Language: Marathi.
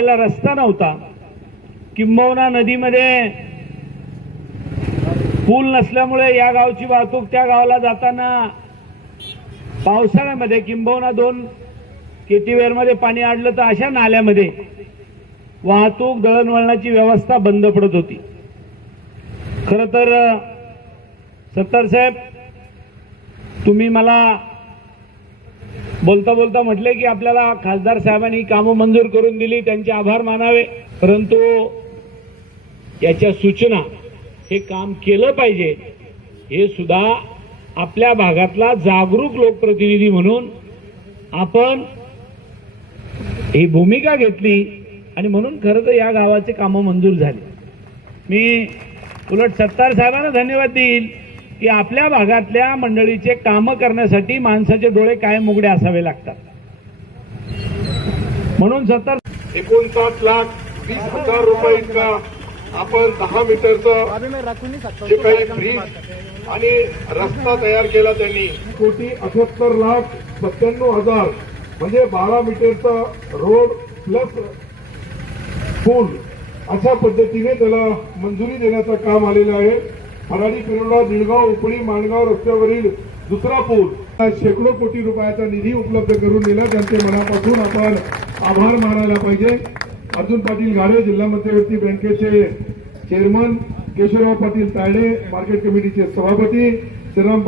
जायला रस्ता नव्हता. किंबहुना नदीमध्ये पूल नसल्यामुळे या गावची वाहतूक त्या गावाला जाताना पावसाळ्यामध्ये किंबहुना दोन केटीवेरमध्ये पाणी आडलं तर अशा नाल्यामध्ये वाहतूक दळणवळणाची व्यवस्था बंद पडत होती. खर तर सत्तार साहेब तुम्ही मला बोलता बोलता म्हटले की आपल्याला खासदार साहेबांनी कामं मंजूर करून दिली त्यांचे आभार मानावे. परंतु याच्या सूचना हे काम केलं पाहिजे हे सुद्धा आपल्या भागातला जागरूक लोकप्रतिनिधी म्हणून आपण ही भूमिका घेतली आणि म्हणून खरं तर या गावाचे कामं मंजूर झाली. मी उलट सत्तार साहेबांना धन्यवाद देईल की आपल्या भागातल्या मंडळीचे कामं करण्यासाठी माणसाचे डोळे कायम उघडे असावे लागतात. म्हणून सत्तार एकोणसाठ लाख वीस हजार रुपये इतका आपण दहा मीटरचं जे काही ब्रिज आणि रस्ता तयार केला त्यांनी. कोटी अठ्याहत्तर लाख सत्त्याण्णव हजार म्हणजे बारा मीटरचा रोड प्लस पूल अशा पद्धतीने त्याला मंजुरी देण्याचं काम आलेलं आहे. हराडी पिरोडा निळगाव उपळी माणगाव रस्त्यावरील दुसरा पूल. हा शेकडो कोटी रुपयाचा निधी उपलब्ध करून दिला. त्यांचे मनापासून आपण आभार मानायला पाहिजे. अर्जुन पाटील गाडे जिल्हा मध्यवर्ती बँकेचे चेअरमन केशवराव पाटील तायडे मार्केट कमिटीचे सभापती श्रीराम